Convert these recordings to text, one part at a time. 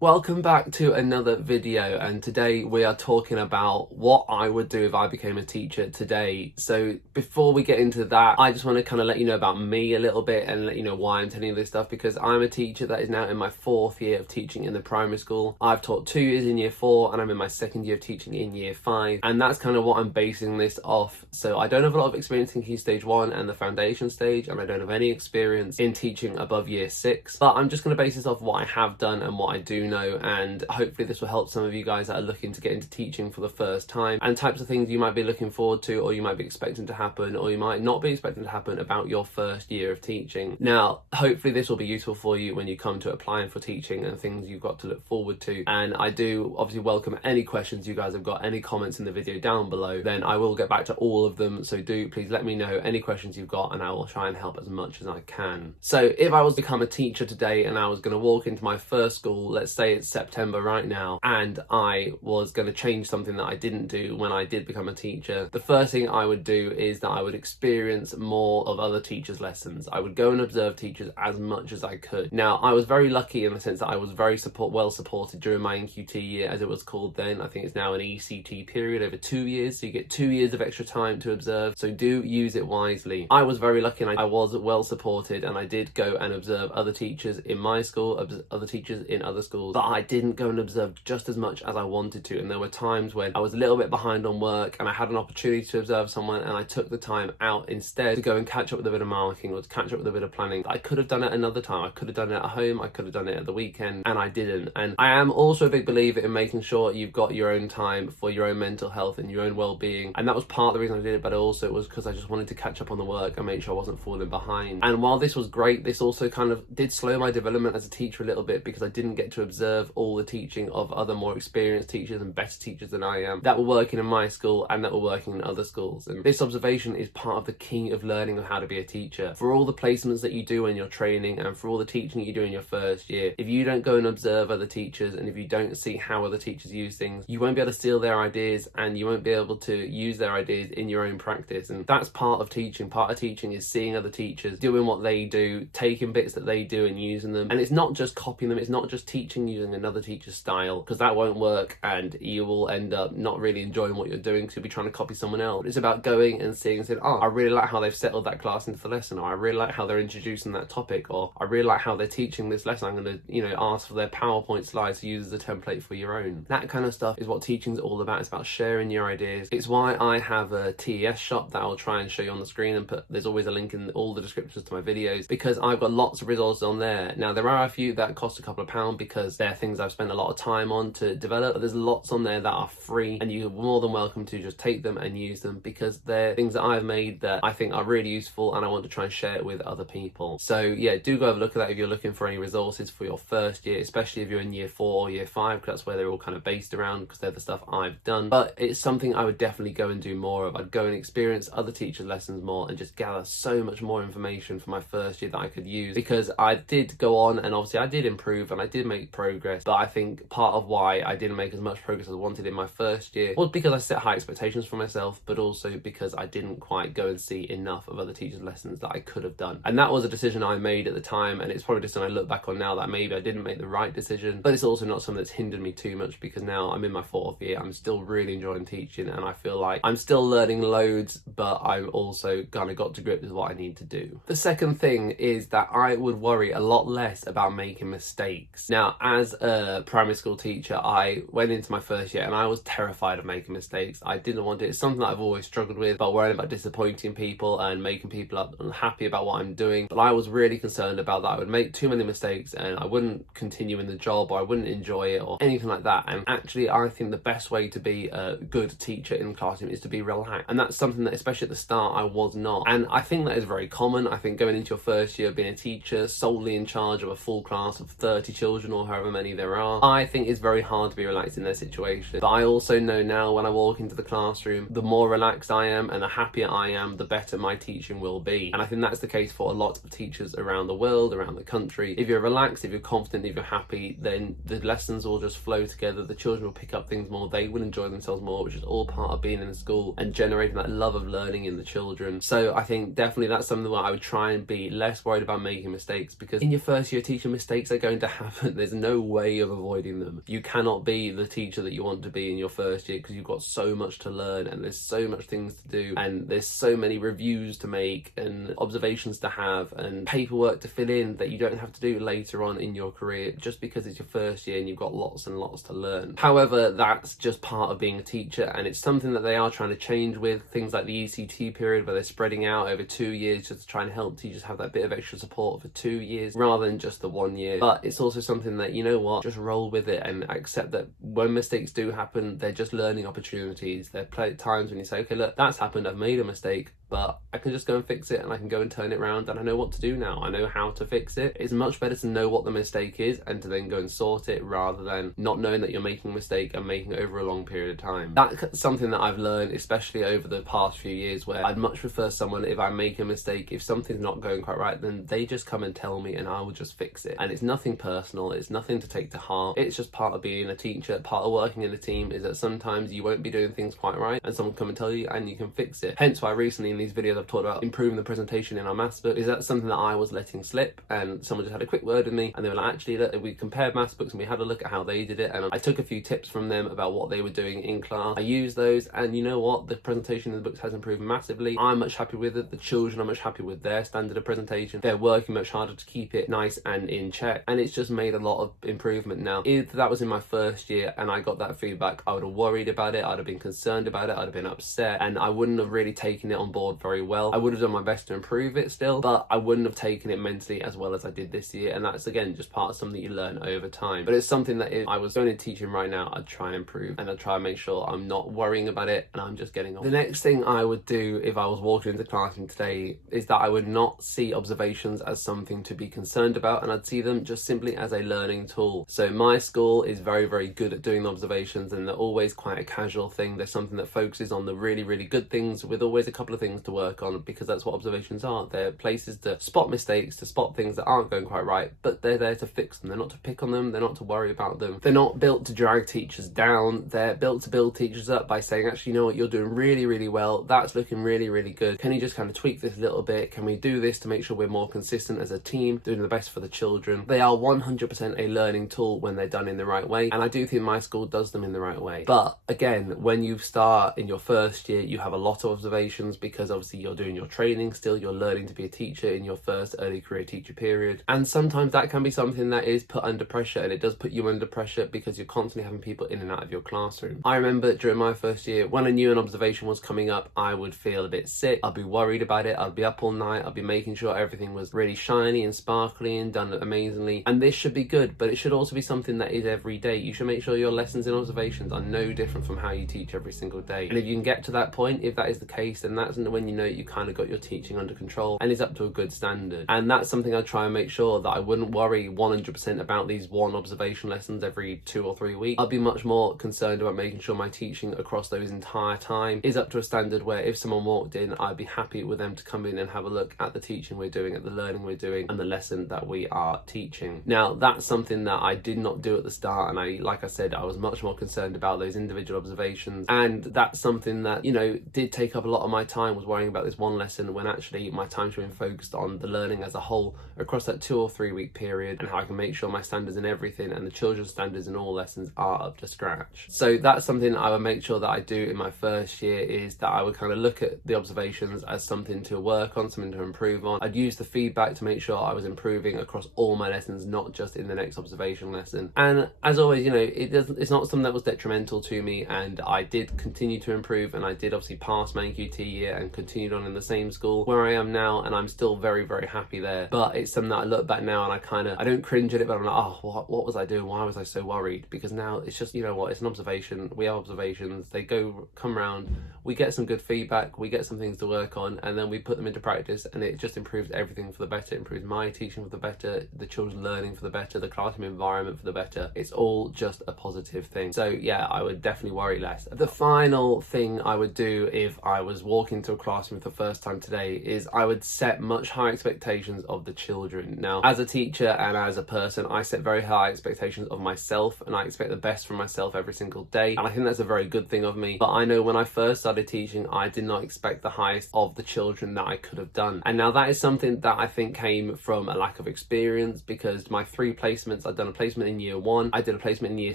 Welcome back to another video, and today we are talking about what I would do if I became a teacher today. So before we get into that, I just want to kind of let you know about me a little bit and let you know why I'm telling you this stuff, because I'm a teacher that is now in my 4th year of teaching in the primary school. I've taught 2 years in year 4 and I'm in my 2nd year of teaching in year 5, and that's kind of what I'm basing this off. So I don't have a lot of experience in Key Stage 1 and the foundation stage, and I don't have any experience in teaching above year 6, but I'm just going to base this off what I have done and what I do know, and hopefully this will help some of you guys that are looking to get into teaching for the first time, and types of things you might be looking forward to, or you might be expecting to happen, or you might not be expecting to happen about your first year of teaching. Now, hopefully this will be useful for you when you come to applying for teaching and things you've got to look forward to. And I do obviously welcome any questions you guys have got, any comments in the video down below, then I will get back to all of them. So do please let me know any questions you've got and I will try and help as much as I can. So if I was to become a teacher today and I was going to walk into my first school, let's say it's September right now, and I was going to change something that I didn't do when I did become a teacher, the first thing I would do is that I would experience more of other teachers' lessons. I would go and observe teachers as much as I could. Now, I was very lucky in the sense that I was very well supported during my NQT year, as it was called then. I think it's now an ECT period over 2 years, so you get 2 years of extra time to observe, so do use it wisely. I was very lucky and I was well supported, and I did go and observe other teachers in my school, other teachers in other schools, but I didn't go and observe just as much as I wanted to. And there were times when I was a little bit behind on work and I had an opportunity to observe someone, and I took the time out instead to go and catch up with a bit of marking or to catch up with a bit of planning. I could have done it another time. I could have done it at home, I could have done it at the weekend, and I didn't. And I am also a big believer in making sure you've got your own time for your own mental health and your own well-being, and that was part of the reason I did it, but also it was because I just wanted to catch up on the work and make sure I wasn't falling behind. And while this was great, this also kind of did slow my development as a teacher a little bit, because I didn't get to observe all the teaching of other more experienced teachers and better teachers than I am that were working in my school and that were working in other schools. And this observation is part of the key of learning of how to be a teacher. For all the placements that you do in your training and for all the teaching you do in your first year, if you don't go and observe other teachers and if you don't see how other teachers use things, you won't be able to steal their ideas and you won't be able to use their ideas in your own practice. And that's part of teaching. Part of teaching is seeing other teachers doing what they do, taking bits that they do and using them. And it's not just copying them, it's not just teaching using another teacher's style, because that won't work and you will end up not really enjoying what you're doing because you'll be trying to copy someone else. It's about going and seeing and saying, oh, I really like how they've settled that class into the lesson, or I really like how they're introducing that topic, or I really like how they're teaching this lesson. I'm going to, ask for their PowerPoint slides to use as a template for your own. That kind of stuff is what teaching's all about. It's about sharing your ideas. It's why I have a TES shop that I'll try and show you on the screen, and there's always a link in all the descriptions to my videos, because I've got lots of resources on there. Now, there are a few that cost a couple of pounds because they're things I've spent a lot of time on to develop, but there's lots on there that are free and you're more than welcome to just take them and use them, because they're things that I've made that I think are really useful and I want to try and share it with other people. So yeah, do go have a look at that if you're looking for any resources for your first year, especially if you're in year 4 or year 5, because that's where they're all kind of based around, because they're the stuff I've done. But it's something I would definitely go and do more of. I'd go and experience other teachers' lessons more and just gather so much more information for my first year that I could use, because I did go on and obviously I did improve and I did make progress, but I think part of why I didn't make as much progress as I wanted in my first year was because I set high expectations for myself, but also because I didn't quite go and see enough of other teachers' lessons that I could have done. And that was a decision I made at the time, and it's probably just when I look back on now that maybe I didn't make the right decision, but it's also not something that's hindered me too much, because now I'm in my 4th year, I'm still really enjoying teaching, and I feel like I'm still learning loads, but I'm also kind of got to grips with what I need to do. The second thing is that I would worry a lot less about making mistakes. Now, as a primary school teacher, I went into my first year and I was terrified of making mistakes. I didn't want it. It's something that I've always struggled with, but worrying about disappointing people and making people unhappy about what I'm doing. But I was really concerned about that. I would make too many mistakes and I wouldn't continue in the job, or I wouldn't enjoy it, or anything like that. And actually, I think the best way to be a good teacher in the classroom is to be relaxed. And that's something that, especially at the start, I was not. And I think that is very common. I think going into your first year being a teacher solely in charge of a full class of 30 children or however many there are, I think it's very hard to be relaxed in their situation. But I also know now when I walk into the classroom, the more relaxed I am and the happier I am, the better my teaching will be. And I think that's the case for a lot of teachers around the world, around the country. If you're relaxed, if you're confident, if you're happy, then the lessons will just flow together. The children will pick up things more, they will enjoy themselves more, which is all part of being in a school and generating that love of learning in the children. So I think definitely that's something where I would try and be less worried about making mistakes, because in your first year teaching, mistakes are going to happen. There's no no way of avoiding them. You cannot be the teacher that you want to be in your first year because you've got so much to learn and there's so much things to do and there's so many reviews to make and observations to have and paperwork to fill in that you don't have to do later on in your career just because it's your first year and you've got lots and lots to learn. However, that's just part of being a teacher, and it's something that they are trying to change with things like the ECT period, where they're spreading out over 2 years just to try and help teachers have that bit of extra support for 2 years rather than just the 1 year. But it's also something that, you know what, just roll with it and accept that when mistakes do happen, they're just learning opportunities. There are times when you say, okay, look, that's happened, I've made a mistake, but I can just go and fix it and I can go and turn it around and I know what to do now. I know how to fix it. It's much better to know what the mistake is and to then go and sort it rather than not knowing that you're making a mistake and making it over a long period of time. That's something that I've learned, especially over the past few years, where I'd much prefer someone, if I make a mistake, if something's not going quite right, then they just come and tell me and I will just fix it. And it's nothing personal, it's nothing to take to heart. It's just part of being a teacher, part of working in a team, is that sometimes you won't be doing things quite right and someone will come and tell you and you can fix it. Hence why recently in these videos I've talked about improving the presentation in our maths book. Is that something that I was letting slip and someone just had a quick word with me and they were like, actually, look, we compared maths books and we had a look at how they did it and I took a few tips from them about what they were doing in class. I used those and you know what, the presentation in the books has improved massively. I'm much happy with it. The children are much happy with their standard of presentation. They're working much harder to keep it nice and in check, and it's just made a lot of improvement now. If that was in my first year and I got that feedback, I would have worried about it, I'd have been concerned about it, I'd have been upset, and I wouldn't have really taken it on board very well. I would have done my best to improve it still, but I wouldn't have taken it mentally as well as I did this year, and that's again just part of something you learn over time. But it's something that if I was going into teaching right now, I'd try and improve and I'd try and make sure I'm not worrying about it and I'm just getting on. The next thing I would do if I was walking into the classroom today is that I would not see observations as something to be concerned about, and I'd see them just simply as a learning tool. So my school is very, very good at doing the observations, and they're always quite a casual thing. There's something that focuses on the really, really good things with always a couple of things to work on, because that's what observations are. They're places to spot mistakes, to spot things that aren't going quite right, but they're there to fix them. They're not to pick on them, they're not to worry about them. They're not built to drag teachers down, they're built to build teachers up by saying, actually, you know what, you're doing really, really well, that's looking really, really good. Can you just kind of tweak this a little bit? Can we do this to make sure we're more consistent as a team, doing the best for the children? They are 100% a learning tool when they're done in the right way, and I do think my school does them in the right way. But again, when you start in your first year, you have a lot of observations because obviously you're doing your training still, you're learning to be a teacher in your first early career teacher period, and sometimes that can be something that is put under pressure, and it does put you under pressure because you're constantly having people in and out of your classroom. I remember during my first year, when I knew an observation was coming up, I would feel a bit sick, I'd be worried about it, I'd be up all night, I'd be making sure everything was really shiny and sparkly and done amazingly. And this should be good, but it should also be something that is every day. You should make sure your lessons and observations are no different from how you teach every single day. And if you can get to that point, if that is the case, then that's when you know you kind of got your teaching under control and is up to a good standard. And that's something I try and make sure that I wouldn't worry 100% about these one observation lessons every 2 or 3 weeks. I'd be much more concerned about making sure my teaching across those entire time is up to a standard where if someone walked in, I'd be happy with them to come in and have a look at the teaching we're doing, at the learning we're doing, and the lesson that we are teaching. Now, that's something that I did not do at the start, and like I said, I was much more concerned about those individual observations, and that's something that, you know, did take up a lot of my time, was worrying about this one lesson when actually my time should have been focused on the learning as a whole across that 2 or 3 week period, and how I can make sure my standards in everything and the children's standards in all lessons are up to scratch. So that's something I would make sure that I do in my first year, is that I would kind of look at the observations as something to work on, something to improve on. I'd use the feedback to make sure I was improving across all my lessons, not just in the next observation lesson. And as always, you know, it's not something that was detrimental to me, and I did continue to improve, and I did obviously pass my NQT year and continued on in the same school where I am now, and I'm still very, very happy there. But it's something that I look back now and I don't cringe at it, but I'm like, oh, what was I doing? Why was I so worried? Because now it's just, you know what, it's an observation. We have observations, they come around, we get some good feedback, we get some things to work on, and then we put them into practice, and it just improves everything for the better. It improves my teaching for the better, the children's learning for the better, the classroom environment for the better. It's all just a positive thing. So yeah, I would definitely worry less. The final thing I would do if I was walking to a classroom for the first time today is I would set much higher expectations of the children. Now, as a teacher and as a person, I set very high expectations of myself, and I expect the best from myself every single day, and I think that's a very good thing of me. But I know when I first started teaching, I did not expect the highest of the children that I could have done. And now that is something that I think came from a lack of experience, because my 3 placements, I'd done a placement in year 1, I did a placement in year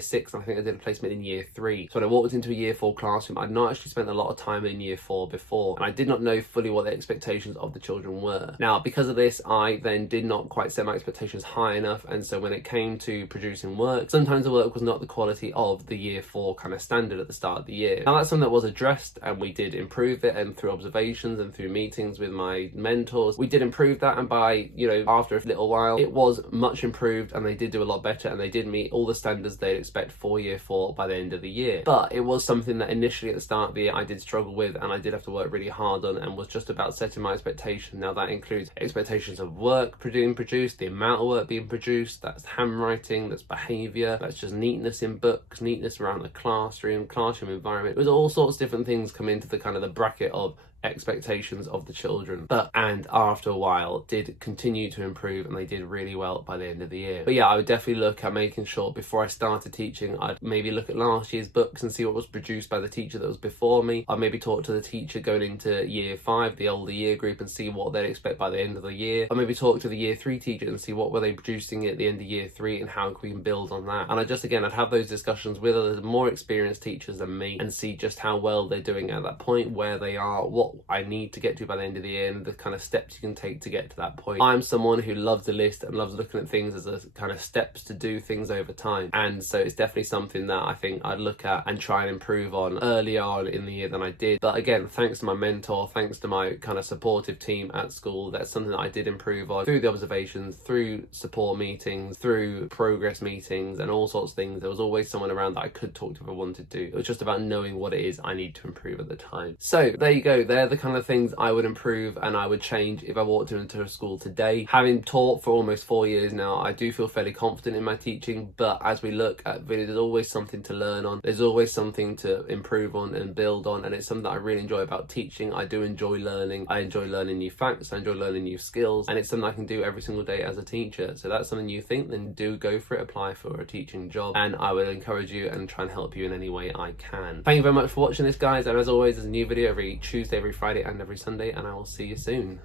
6, and I think I did a placement in year 3. So when I walked into a year 4 classroom, I'd not actually spent a lot of time in year 4 before, and I did not know fully what the expectations of the children were. Now, because of this, I then did not quite set my expectations high enough, and so when it came to producing work, sometimes the work was not the quality of the year 4 kind of standard at the start of the year. Now, that's something that was addressed, and we did improve it, and through observations and through meetings with my mentors, we did improve that, and by, after a little while, it was much improved, and they did do a lot better, and they did meet all the standards they'd expect for year 4 by the end of the year. But it was something that initially at the start of the year I did struggle with, and I did have to work really hard on, and was just about setting my expectations. Now, that includes expectations of work being produced, the amount of work being produced, that's handwriting, that's behaviour, that's just neatness in books, neatness around the classroom environment. It was all sorts of different things come into the kind of the bracket of expectations of the children, and after a while did continue to improve, and they did really well by the end of the year. But yeah, I would definitely look at making sure before I started teaching, I'd maybe look at last year's books and see what was produced by the teacher that was before me. I'd maybe talk to the teacher going into year 5, the older year group, and see what they'd expect by the end of the year. I'd maybe talk to the year 3 teacher and see what were they producing at the end of year 3 and how we can build on that. And I'd have those discussions with other more experienced teachers than me and see just how well they're doing at that point, where they are, what I need to get to by the end of the year, and the kind of steps you can take to get to that point. I'm someone who loves a list and loves looking at things as a kind of steps to do things over time, and so it's definitely something that I think I'd look at and try and improve on earlier on in the year than I did. But again, thanks to my mentor, thanks to my kind of supportive team at school, that's something that I did improve on through the observations, through support meetings, through progress meetings, and all sorts of things. There was always someone around that I could talk to if I wanted to. It was just about knowing what it is I need to improve at the time. So there you go, they're the kind of things I would improve and I would change if I walked into a school today. Having taught for almost 4 years now, I do feel fairly confident in my teaching, but as we look at video, there's always something to learn on, there's always something to improve on and build on, and it's something that I really enjoy about teaching. I do enjoy learning, I enjoy learning new facts, I enjoy learning new skills, and it's something I can do every single day as a teacher. So that's something you think, then do go for it, apply for a teaching job, and I will encourage you and try and help you in any way I can. Thank you very much for watching this, guys, and as always, there's a new video every Tuesday, every Friday, and every Sunday, and I will see you soon.